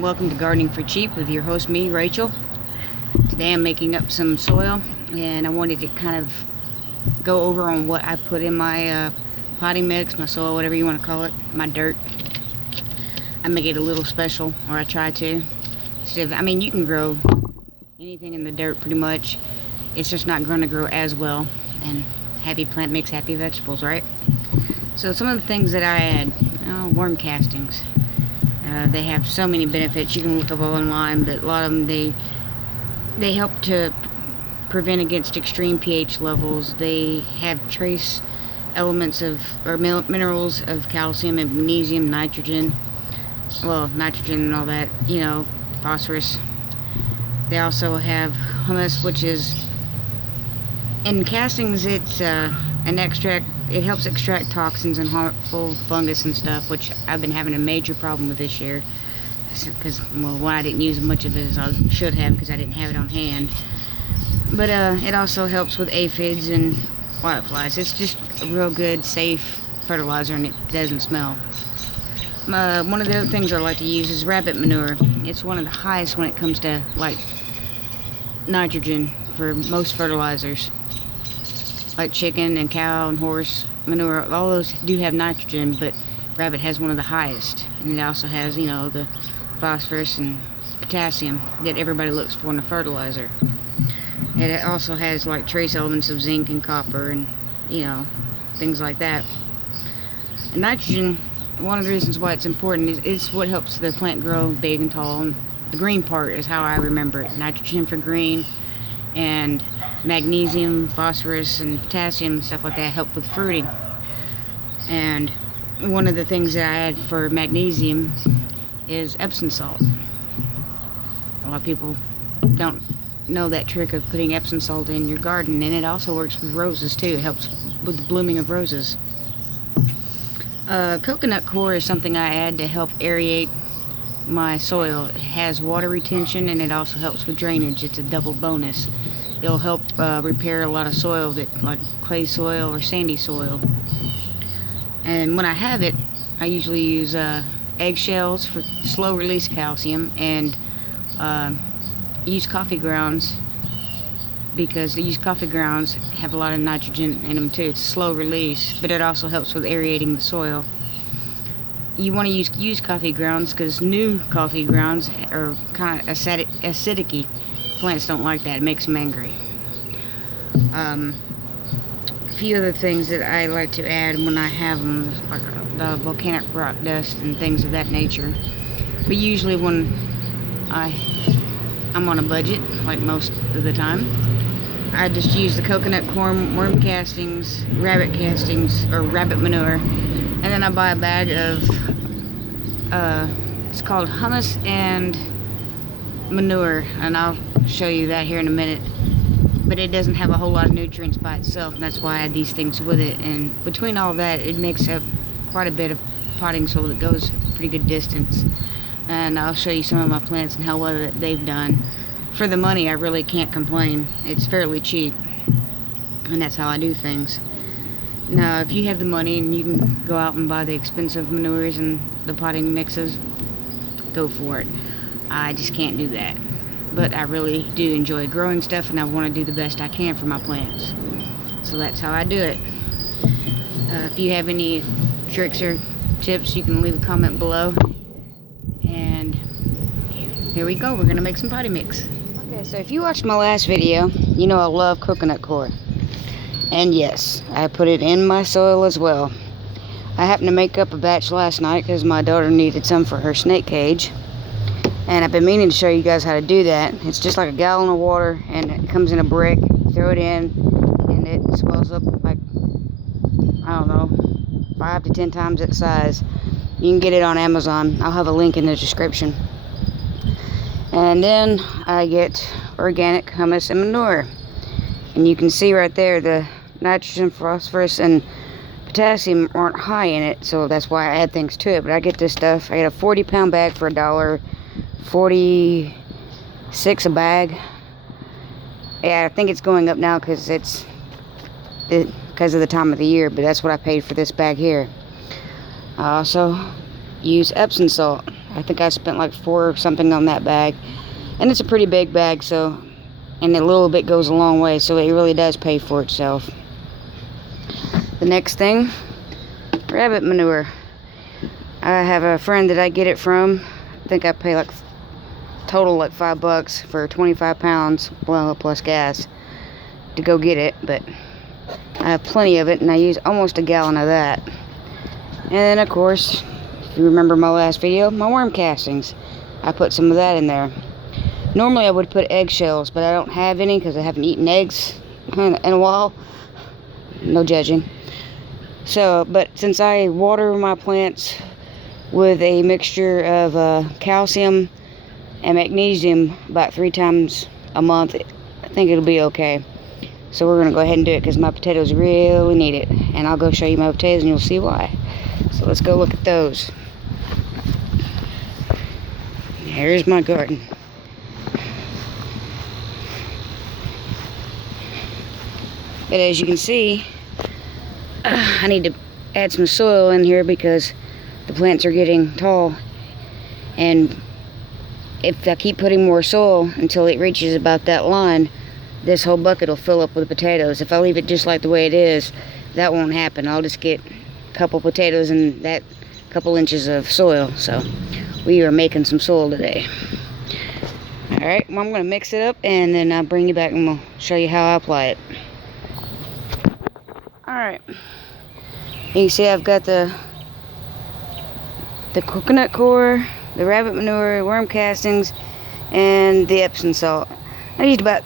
and welcome to Gardening for Cheap with your host, me, Rachel. Today I'm making up some soil, and I wanted to kind of go over on what I put in my potting mix, my soil, whatever you want to call it, my dirt. I make it a little special, or I try to. I mean, you can grow anything in the dirt pretty much. It's just not going to grow as well, and happy plant makes happy vegetables, right? So some of the things that I add, worm castings. They have so many benefits. You can look up online, but a lot of them, they help to prevent against extreme pH levels. They have trace elements or minerals of calcium and magnesium, nitrogen and all that, phosphorus. They also have humus, which is in castings. It's an extract. It helps extract toxins and harmful fungus and stuff, which I've been having a major problem with this year. Because, one, I didn't use much of it as I should have because I didn't have it on hand. But it also helps with aphids and whiteflies. It's just a real good, safe fertilizer, and it doesn't smell. One of the other things I like to use is rabbit manure. It's one of the highest when it comes to nitrogen for most fertilizers. Like chicken and cow and horse manure, all those do have nitrogen, but rabbit has one of the highest. And it also has, the phosphorus and potassium that everybody looks for in a fertilizer. And it also has trace elements of zinc and copper and, things like that. And nitrogen, one of the reasons why it's important is what helps the plant grow big and tall. And the green part is how I remember it. Nitrogen for green, and magnesium, phosphorus, and potassium, stuff like that, help with fruiting. And one of the things that I add for magnesium is Epsom salt. A lot of people don't know that trick of putting Epsom salt in your garden, and it also works with roses too. It helps with the blooming of roses. Coconut coir is something I add to help aerate my soil. It has water retention, and it also helps with drainage. It's a double bonus. It'll help repair a lot of soil like clay soil or sandy soil. And when I have it, I usually use eggshells for slow release calcium, and use coffee grounds, because the used coffee grounds have a lot of nitrogen in them too. It's slow release, but it also helps with aerating the soil. You want to use used coffee grounds because new coffee grounds are kind of acidic-y. Plants don't like that. It makes them angry. A few other things that I like to add when I have them, like the volcanic rock dust and things of that nature. But usually when I'm on a budget, like most of the time, I just use the coconut corn, worm castings, rabbit manure, and then I buy a bag of it's called humus and manure, and I'll show you that here in a minute. But it doesn't have a whole lot of nutrients by itself, and that's why I add these things with it. And between all that, it makes up quite a bit of potting soil that goes a pretty good distance. And I'll show you some of my plants and how well they've done. For the money, I really can't complain. It's fairly cheap, and that's how I do things. Now, if you have the money and you can go out and buy the expensive manures and the potting mixes, go for it. I just can't do that. But I really do enjoy growing stuff, and I want to do the best I can for my plants. So that's how I do it. If you have any tricks or tips, you can leave a comment below. And here we go. We're going to make some potty mix. Okay, so if you watched my last video, you know I love coconut coir. And yes, I put it in my soil as well. I happened to make up a batch last night because my daughter needed some for her snake cage. And I've been meaning to show you guys how to do that. It's just like a gallon of water, and it comes in a brick. You throw it in, and it swells up like, 5 to 10 times its size. You can get it on Amazon. I'll have a link in the description. And then I get organic humus and manure. And you can see right there the nitrogen, phosphorus, and potassium aren't high in it, so that's why I add things to it. But I get this stuff. I get a 40-pound bag for $1.46 a bag. Yeah, I think it's going up now because of the time of the year, but that's what I paid for this bag here. I also use Epsom salt. I think I spent like $4 or something on that bag. And it's a pretty big bag, so, and a little bit goes a long way, so it really does pay for itself. The next thing, rabbit manure. I have a friend that I get it from. I think I pay like total like $5 for 25 pounds, well, plus gas, to go get it. But I have plenty of it, and I use almost a gallon of that. And then, of course, if you remember my last video, my worm castings. I put some of that in there. Normally I would put eggshells, but I don't have any because I haven't eaten eggs in a while. No judging. So, but since I water my plants with a mixture of calcium and magnesium about 3 times a month, I think it'll be okay. So we're going to go ahead and do it because my potatoes really need it. And I'll go show you my potatoes and you'll see why. So let's go look at those. Here's my garden. But as you can see, I need to add some soil in here because the plants are getting tall. And if I keep putting more soil until it reaches about that line, this whole bucket will fill up with potatoes. If I leave it just like the way it is, that won't happen. I'll just get a couple potatoes and that couple inches of soil. So we are making some soil today. Alright, well, I'm going to mix it up and then I'll bring you back and we'll show you how I apply it. Alright, you can see I've got the coconut coir, the rabbit manure, worm castings, and the Epsom salt. I used about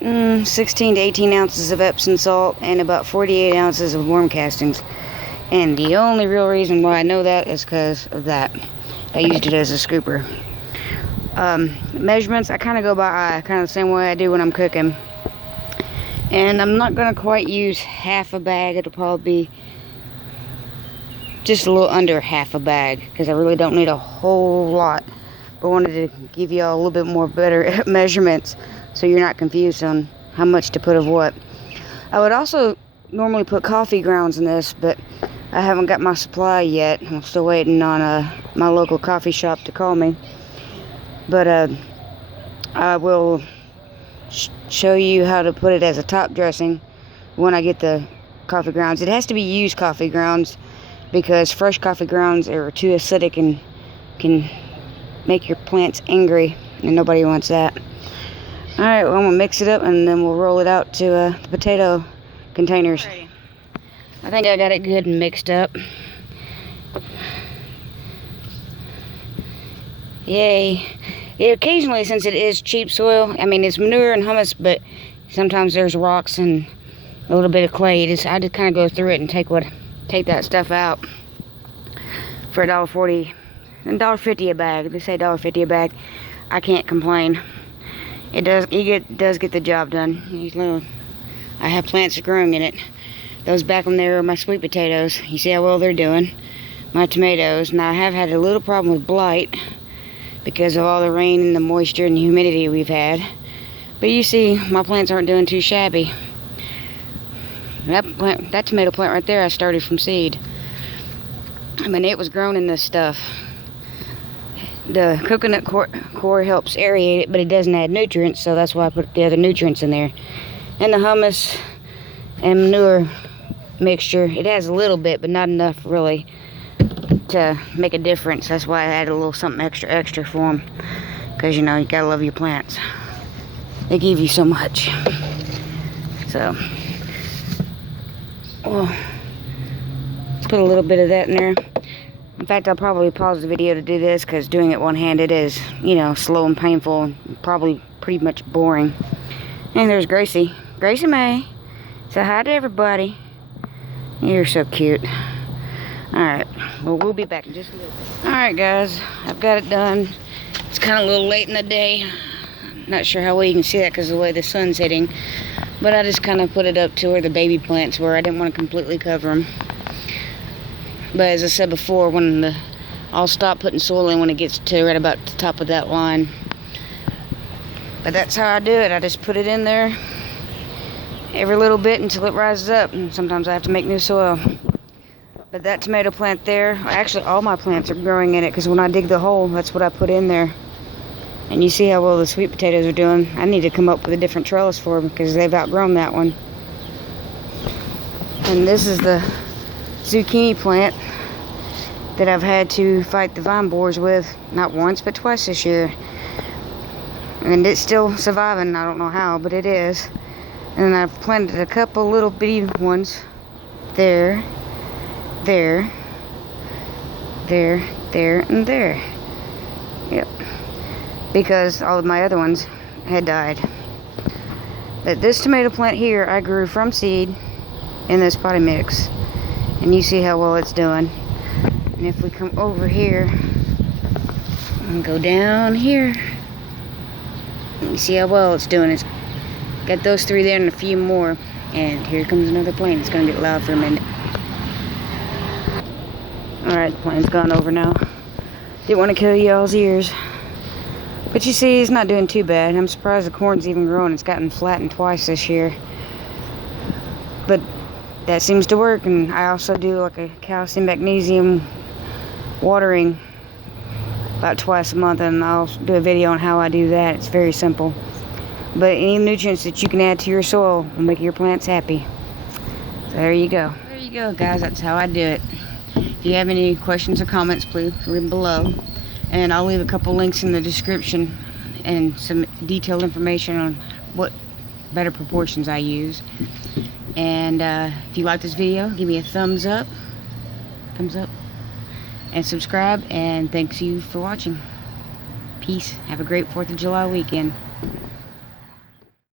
16 to 18 ounces of Epsom salt and about 48 ounces of worm castings. And the only real reason why I know that is because of that. I used it as a scooper. Measurements, I kind of go by eye, kind of the same way I do when I'm cooking. And I'm not going to quite use half a bag. It'll probably be just a little under half a bag because I really don't need a whole lot. But I wanted to give you all a little bit more better measurements so you're not confused on how much to put of what. I would also normally put coffee grounds in this, but I haven't got my supply yet. I'm still waiting on my local coffee shop to call me. But I will show you how to put it as a top dressing when I get the coffee grounds. It has to be used coffee grounds because fresh coffee grounds are too acidic and can make your plants angry, and nobody wants that. Alright, well, I'm going to mix it up and then we'll roll it out to the potato containers. Alrighty. I think I got it good and mixed up. Yay. Occasionally, since it is cheap soil, I mean, it's manure and humus, but sometimes there's rocks and a little bit of clay. I just kind of go through it and take that stuff out for $1.40 and $1.50 a bag. They say $1.50 a bag. I can't complain. It does get the job done. I have plants growing in it. Those back in there are my sweet potatoes. You see how well they're doing. My tomatoes. Now I have had a little problem with blight because of all the rain and the moisture and the humidity we've had. But you see, my plants aren't doing too shabby. That tomato plant right there, I started from seed. I mean, it was grown in this stuff. The coconut coir helps aerate it, but it doesn't add nutrients, so that's why I put the other nutrients in there. And the humus and manure mixture, it has a little bit, but not enough really to make a difference. That's why I added a little something extra for them, because you know, you gotta love your plants. They give you so much. So, well, let's put a little bit of that in there. In fact, I'll probably pause the video to do this because doing it one-handed is, you know, slow and painful and probably pretty much boring. And there's Gracie. Gracie May. Say hi to everybody. You're so cute. Alright, well, we'll be back in just a little bit. Alright, guys, I've got it done. It's kind of a little late in the day. Not sure how well you can see that because of the way the sun's hitting. But I just kind of put it up to where the baby plants were. I didn't want to completely cover them. But as I said before, I'll stop putting soil in when it gets to right about the top of that line. But that's how I do it. I just put it in there every little bit until it rises up. And sometimes I have to make new soil. But that tomato plant there, actually all my plants are growing in it, because when I dig the hole, that's what I put in there. And you see how well the sweet potatoes are doing. I need to come up with a different trellis for them, because they've outgrown that one. And this is the zucchini plant that I've had to fight the vine borers with, not once but twice this year. And it's still surviving. I don't know how, but it is. And I've planted a couple little bitty ones there, there, there, there, and there. Yep. Because all of my other ones had died. But this tomato plant here, I grew from seed in this potting mix. And you see how well it's doing. And if we come over here and go down here, you see how well it's doing. It's got those 3 there and a few more. And here comes another plane. It's going to get loud for a minute. Alright, the plane's gone over now. Didn't want to kill y'all's ears. But you see, it's not doing too bad. I'm surprised the corn's even growing. It's gotten flattened twice this year. But that seems to work. And I also do like a calcium magnesium watering about twice a month. And I'll do a video on how I do that. It's very simple. But any nutrients that you can add to your soil will make your plants happy. So there you go. There you go, guys. That's how I do it. If you have any questions or comments, please leave below. And I'll leave a couple links in the description and some detailed information on what better proportions I use. And if you like this video, give me a thumbs up. And subscribe. And thanks you for watching. Peace. Have a great 4th of July weekend.